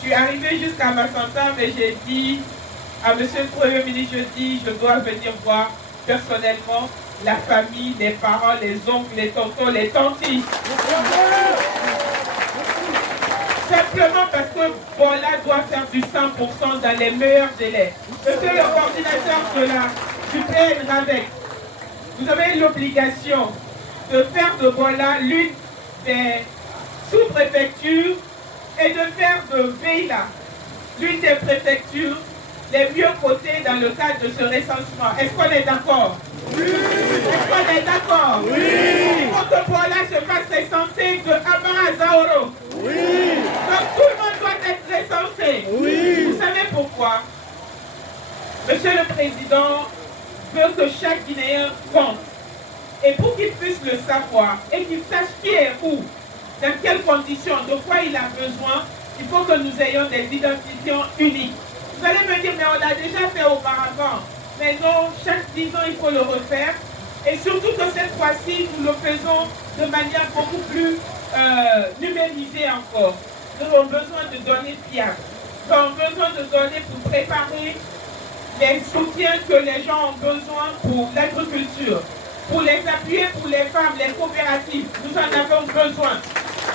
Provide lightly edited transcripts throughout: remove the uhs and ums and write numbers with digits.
Je suis arrivée jusqu'à Massanta, mais j'ai dit à Monsieur le Premier ministre, je dois venir voir personnellement la famille, les parents, les oncles, les tontons, les tantis. Simplement parce que Bola doit faire du 100% dans les meilleurs délais. Monsieur le coordinateur du PN-RAVEC, vous avez l'obligation de faire de Bola l'une des sous-préfectures et de faire de Veila l'une des préfectures les mieux cotées dans le cadre de ce recensement. Est-ce qu'on est d'accord? Oui. Est-ce qu'on est d'accord? Oui. Il faut que Bola se fasse recenser de Aba à Zaoro. Oui. Donc tout le monde doit être recensé. Oui. Vous savez pourquoi? Monsieur le Président veut que chaque Guinéen compte. Et pour qu'il puisse le savoir et qu'il sache qui est où, dans quelles conditions, de quoi il a besoin, il faut que nous ayons des identifiants uniques. Vous allez me dire, mais on l'a déjà fait auparavant. Mais non, chaque 10 ans, il faut le refaire. Et surtout que cette fois-ci, nous le faisons de manière beaucoup plus numérisée encore. Nous avons besoin de données fiables. Nous avons besoin de données pour préparer les soutiens que les gens ont besoin pour l'agriculture, pour les appuyer pour les femmes, les coopératives. Nous en avons besoin.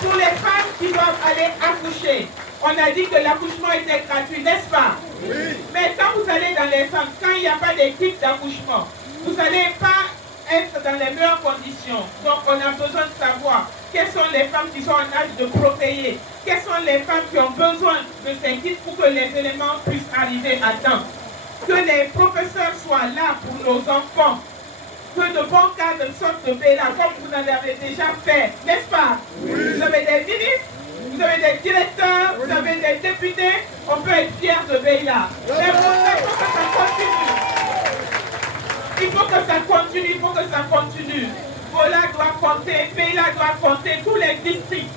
Pour les femmes qui doivent aller accoucher, on a dit que l'accouchement était gratuit, n'est-ce pas? Oui. Mais quand vous allez dans les centres, quand il n'y a pas d'équipe d'accouchement, vous n'allez pas être dans les meilleures conditions. Donc on a besoin de savoir quelles sont les femmes qui sont en âge de procréer, quelles sont les femmes qui ont besoin de ces kits pour que les éléments puissent arriver à temps. Que les professeurs soient là pour nos enfants, que de bons cadres sortent de Béla, comme vous en avez déjà fait, n'est-ce pas? Oui. Vous avez des ministres, vous avez des directeurs, vous avez des députés, on peut être fiers de Béla. Mais pour ça, il faut que ça continue. Il faut que ça continue, il faut que ça continue. Bola doit compter, Béla doit compter, tous les districts.